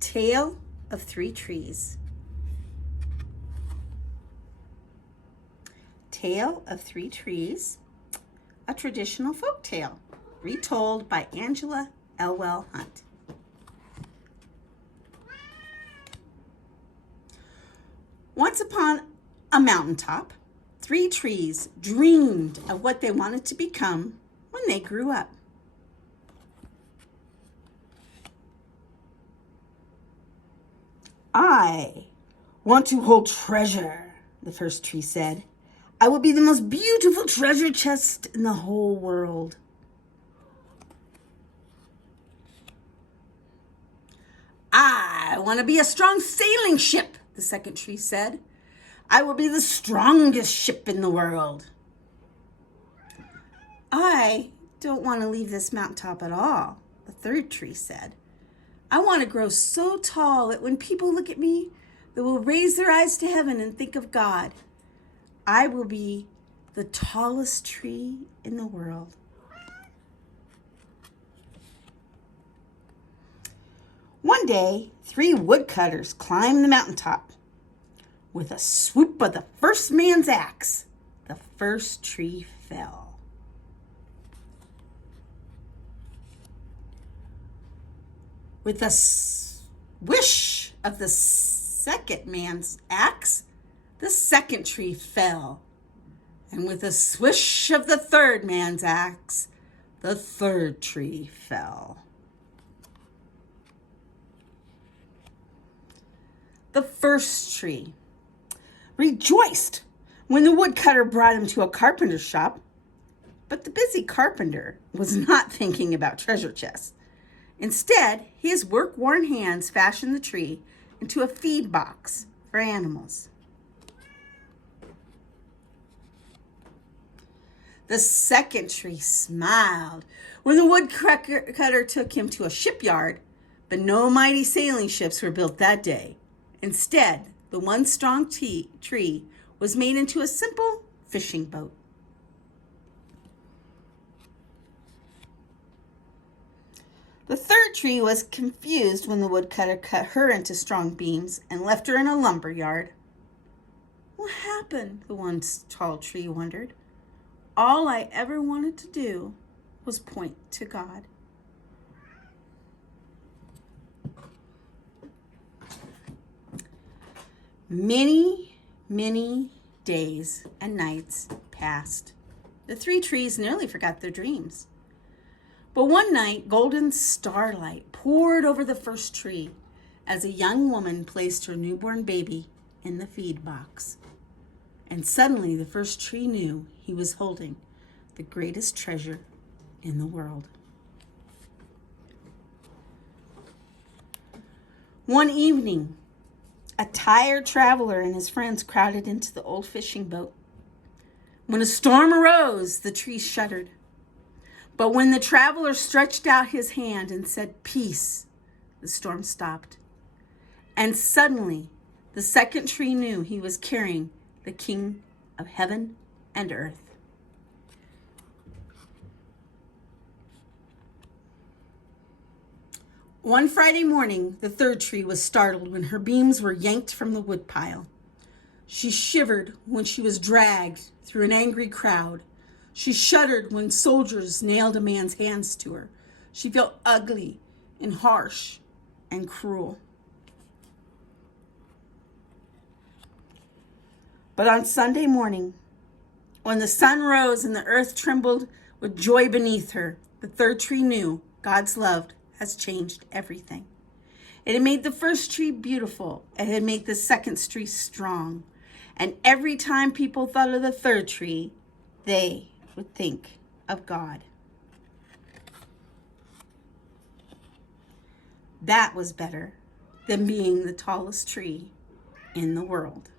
Tale of Three Trees. Tale of Three Trees, a traditional folk tale, retold by Angela Elwell Hunt. Once upon a mountaintop, three trees dreamed of what they wanted to become when they grew up. I want to hold treasure, the first tree said. I will be the most beautiful treasure chest in the whole world. I want to be a strong sailing ship, the second tree said. I will be the strongest ship in the world. I don't want to leave this mountaintop at all, the third tree said. I want to grow so tall that when people look at me, they will raise their eyes to heaven and think of God. I will be the tallest tree in the world. One day, three woodcutters climbed the mountaintop. With a swoop of the first man's axe, the first tree fell. With a swish of the second man's axe, the second tree fell. And with a swish of the third man's axe, the third tree fell. The first tree rejoiced when the woodcutter brought him to a carpenter's shop. But the busy carpenter was not thinking about treasure chests. Instead, his work-worn hands fashioned the tree into a feed box for animals. The second tree smiled when the woodcutter took him to a shipyard, but no mighty sailing ships were built that day. Instead, the one strong tree was made into a simple fishing boat. The third tree was confused when the woodcutter cut her into strong beams and left her in a lumber yard. What happened? The once tall tree wondered. All I ever wanted to do was point to God. Many, many days and nights passed. The three trees nearly forgot their dreams. But one night, golden starlight poured over the first tree as a young woman placed her newborn baby in the feed box. And suddenly the first tree knew he was holding the greatest treasure in the world. One evening, a tired traveler and his friends crowded into the old fishing boat. When a storm arose, the tree shuddered. But when the traveler stretched out his hand and said, "Peace," the storm stopped. And suddenly, the second tree knew he was carrying the King of heaven and earth. One Friday morning, the third tree was startled when her beams were yanked from the woodpile. She shivered when she was dragged through an angry crowd. She shuddered when soldiers nailed a man's hands to her. She felt ugly and harsh and cruel. But on Sunday morning, when the sun rose and the earth trembled with joy beneath her, the third tree knew God's love has changed everything. It had made the first tree beautiful. It had made the second tree strong. And every time people thought of the third tree, they would think of God. That was better than being the tallest tree in the world.